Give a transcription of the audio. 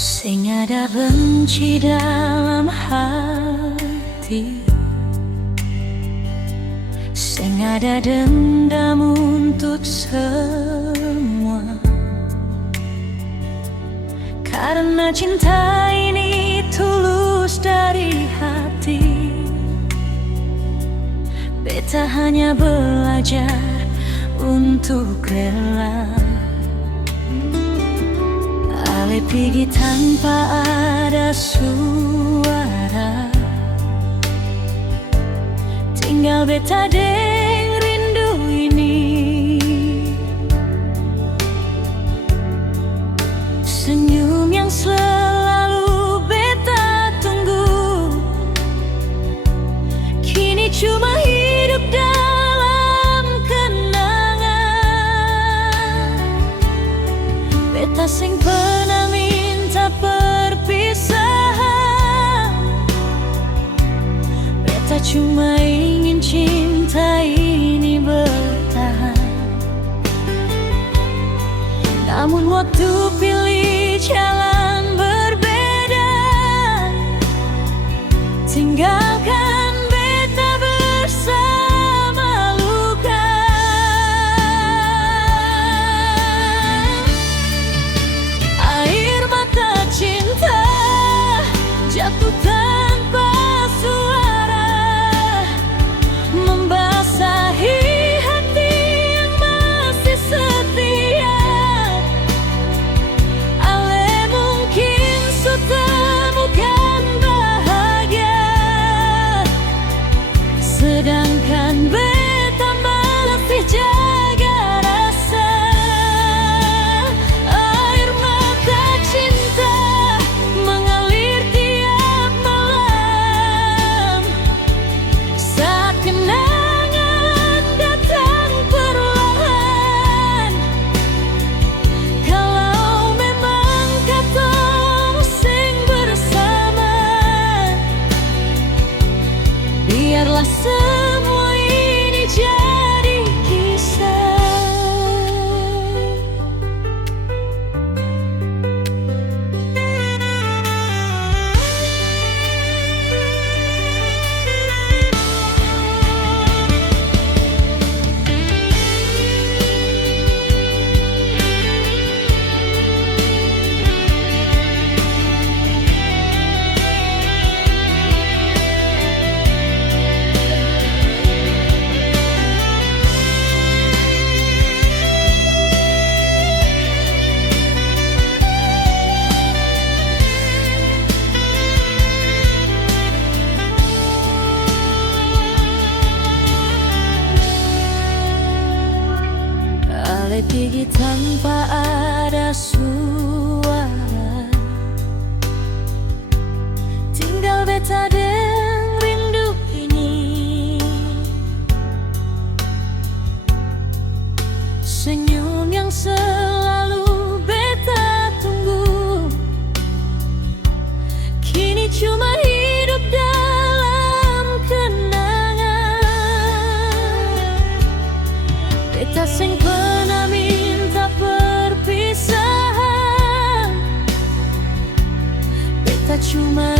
Sing ada benci dalam hati, sing ada dendam untuk semua. Karena cinta ini tulus dari hati, beta hanya belajar untuk rela. Ale pergi tanpa ada suara, tinggal beta deng rindu ini. Senyum yang selalu beta tunggu, kini cuma hidup dalam kenangan. Beta sing pernah minta perpisahan, beta cuma ingin cinta ini bertahan. Namun waktu pilih jalan berbeda, tinggalkan beta bersama luka. Air mata cinta jatuh tanpa suara, membasahi hati yang masih setia. Ale mungkin sutemukan bahagia, sedangkan beta masih jaga rasa. Air mata cinta mengalir tiap malam, saat kenangan datang perlahan. Kalau memang katong sing bersama, biarlah semua ini jadi kisah. Ale pergi tanpa ada suara, tinggal beta deng rindu ini. Senyum yang selalu beta tunggu, kini cuma hidup dalam kenangan. Beta sing pernah minta perpisahan, beta cuma